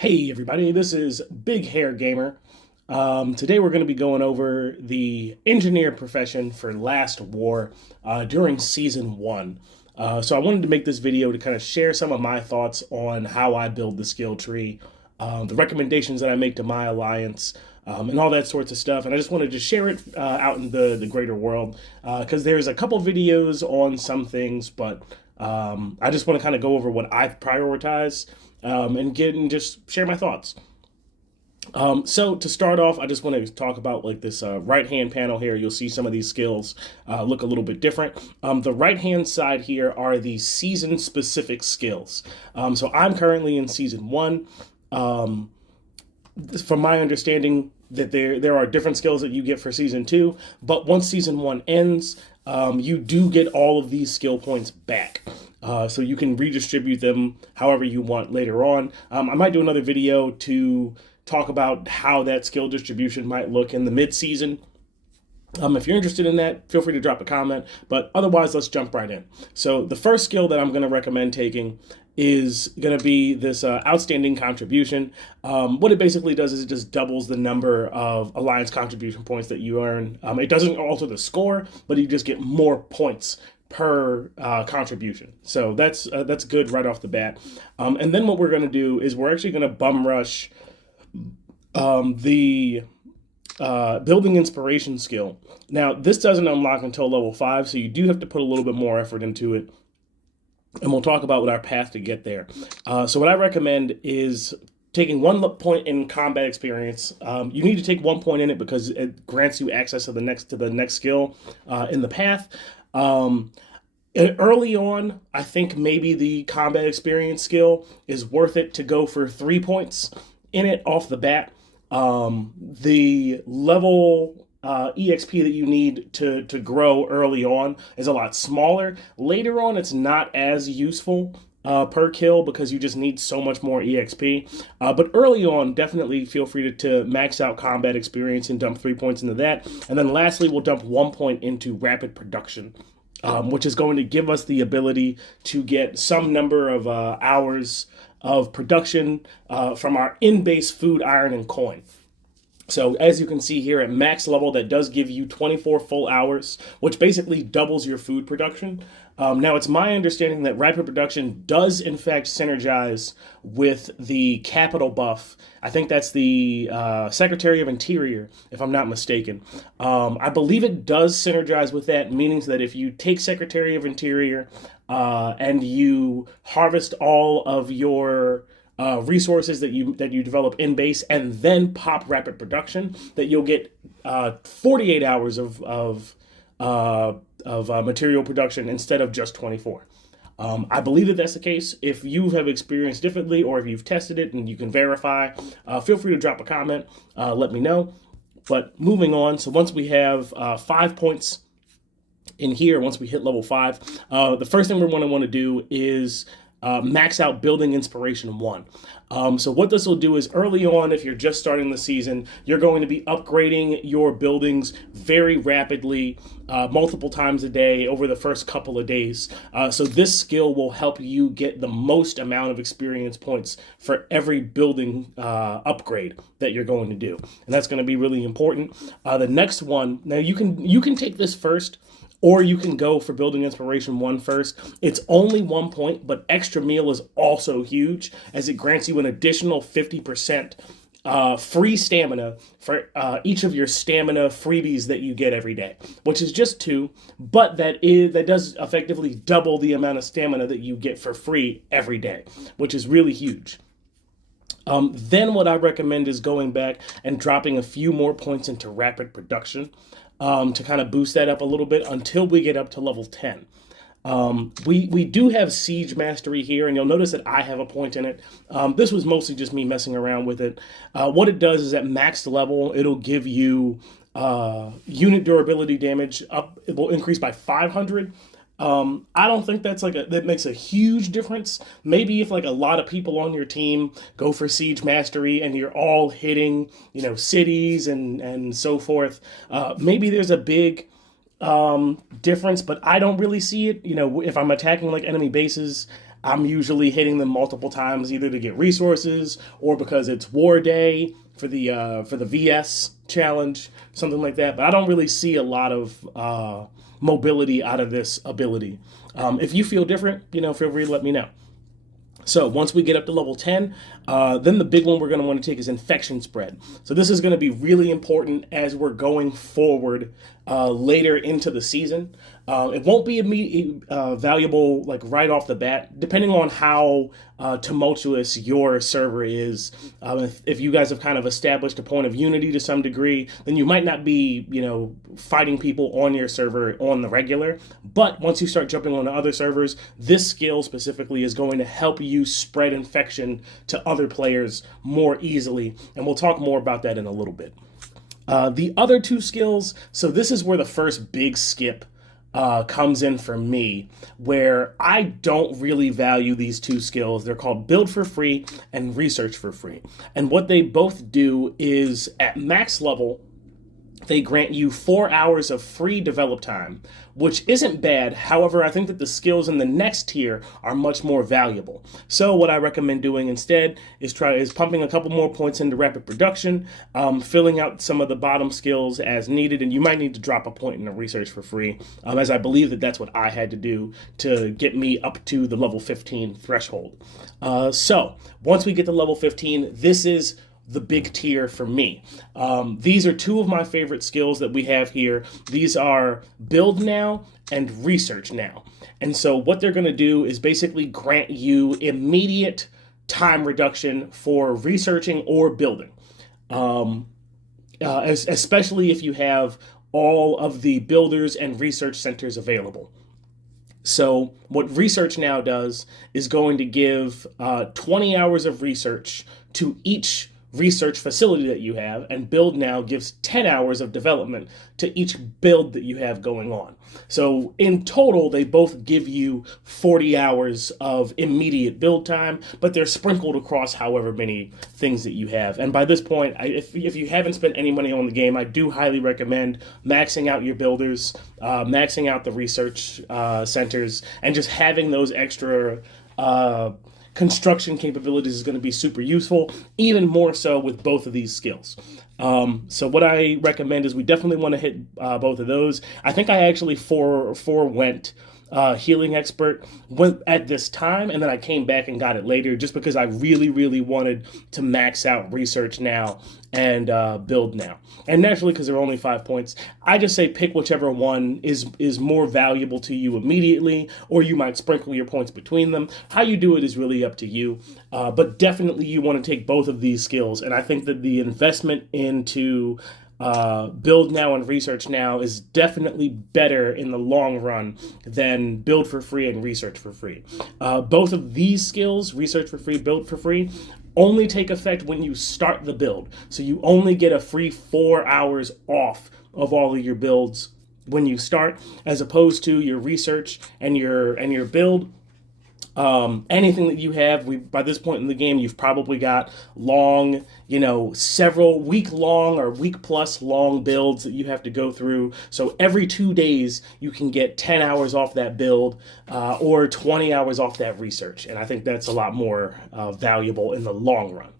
Hey everybody, this is Big Hair Gamer. Today we're going to be going over the engineer profession for Last War during Season 1. So I wanted to make this video to kind of share some of my thoughts on how I build the skill tree, the recommendations that I make to my alliance, and all that sorts of stuff. And I just wanted to share it out in the greater world because there's a couple videos on some things, but I just want to kind of go over what I prioritize and just share my thoughts. So to start off, I just want to talk about like this right hand panel here. You'll see some of these skills look a little bit different. The right hand side here are the season specific skills. So I'm currently in season 1. Um, from my understanding, that there are different skills that you get for season 2, but once season 1 ends, you do get all of these skill points back. So you can redistribute them however you want later on. I might do another video to talk about how that skill distribution might look in the mid-season. If you're interested in that, feel free to drop a comment. But otherwise, let's jump right in. So the first skill that I'm going to recommend taking is going to be this outstanding contribution. What it basically does is it just doubles the number of alliance contribution points that you earn. It doesn't alter the score, but you just get more points per contribution. So that's good right off the bat. And then what we're going to do is we're actually going to bum rush the building inspiration skill. Now, this doesn't unlock until level 5, so you do have to put a little bit more effort into it. And we'll talk about what our path to get there. So what I recommend is taking 1 point in combat experience. You need to take 1 point in it because it grants you access to the next skill in the path. Early on, I think maybe the combat experience skill is worth it to go for 3 points in it off the bat. The level EXP that you need to grow early on is a lot smaller. Later on, it's not as useful per kill because you just need so much more EXP. But early on, definitely feel free to max out combat experience and dump 3 points into that. And then lastly, we'll dump 1 point into rapid production. Which is going to give us the ability to get some number of hours of production from our in-base food, iron, and coin. So as you can see here at max level, that does give you 24 full hours, which basically doubles your food production. Now, it's my understanding that rapid production does in fact synergize with the capital buff. I think that's the Secretary of Interior, if I'm not mistaken. I believe it does synergize with that, meaning that if you take Secretary of Interior and you harvest all of your resources that you develop in base and then pop rapid production, that you'll get 48 hours of material production instead of just 24. I believe that that's the case. If you have experienced differently or if you've tested it and you can verify, feel free to drop a comment. Let me know. But moving on, so once we have 5 points in here, once we hit level 5, the first thing we're going to want to do is max out building inspiration 1. So what this will do is early on, if you're just starting the season, you're going to be upgrading your buildings very rapidly, multiple times a day over the first couple of days. So this skill will help you get the most amount of experience points for every building upgrade that you're going to do. And that's going to be really important. The next one, now you can take this first, or you can go for building inspiration 1 first. It's only 1 point, but extra meal is also huge as it grants you an additional 50% free stamina for each of your stamina freebies that you get every day, which is just 2, but that does effectively double the amount of stamina that you get for free every day, which is really huge. Then what I recommend is going back and dropping a few more points into rapid production to kind of boost that up a little bit until we get up to level 10. We do have Siege Mastery here, and you'll notice that I have a point in it. This was mostly just me messing around with it. What it does is at max level, it'll give you unit durability damage up. It will increase by 500. I don't think that makes a huge difference. Maybe if like a lot of people on your team go for Siege Mastery and you're all hitting, cities and so forth, maybe there's a big difference, but I don't really see it. If I'm attacking like enemy bases, I'm usually hitting them multiple times, either to get resources or because it's War Day for the VS challenge, something like that. But I don't really see a lot of mobility out of this ability. If you feel different, feel free to let me know. So once we get up to level 10, then the big one we're going to want to take is Infection Spread. So this is going to be really important as we're going forward later into the season. It won't be immediately valuable like right off the bat, depending on how tumultuous your server is. If you guys have kind of established a point of unity to some degree, then you might not be, fighting people on your server on the regular. But once you start jumping on to other servers, this skill specifically is going to help you spread infection to other players more easily. And we'll talk more about that in a little bit. The other two skills, so this is where the first big skip comes in for me, where I don't really value these two skills. They're called Build for Free and Research for Free. And what they both do is at max level, they grant you 4 hours of free develop time, which isn't bad. However, I think that the skills in the next tier are much more valuable. So what I recommend doing instead is pumping a couple more points into rapid production, filling out some of the bottom skills as needed, and you might need to drop a point in the research for free, as I believe that that's what I had to do to get me up to the level 15 threshold. So once we get to level 15, this is the big tier for me. These are two of my favorite skills that we have here. These are Build Now and Research Now. And so what they're going to do is basically grant you immediate time reduction for researching or building, especially if you have all of the builders and research centers available. So what Research Now does is going to give 20 hours of research to each research facility that you have, and Build Now gives 10 hours of development to each build that you have going on. So in total, they both give you 40 hours of immediate build time, but they're sprinkled across however many things that you have. And by this point, if you haven't spent any money on the game, I do highly recommend maxing out your builders, maxing out the research centers, and just having those extra construction capabilities is going to be super useful, even more so with both of these skills. So what I recommend is we definitely want to hit both of those. I think I actually forewent Healing Expert at this time, and then I came back and got it later just because I really, really wanted to max out Research Now and Build Now. And naturally, because there are only 5 points, I just say pick whichever one is more valuable to you immediately, or you might sprinkle your points between them. How you do it is really up to you, but definitely you want to take both of these skills, and I think that the investment into Build Now and Research Now is definitely better in the long run than Build for Free and Research for Free. Both of these skills, Research for Free, Build for Free, only take effect when you start the build. So you only get a free 4 hours off of all of your builds when you start, as opposed to your research and your build. Anything that you have, by this point in the game, you've probably got long, several week-long or week-plus long builds that you have to go through. So every 2 days, you can get 10 hours off that build or 20 hours off that research. And I think that's a lot more valuable in the long run.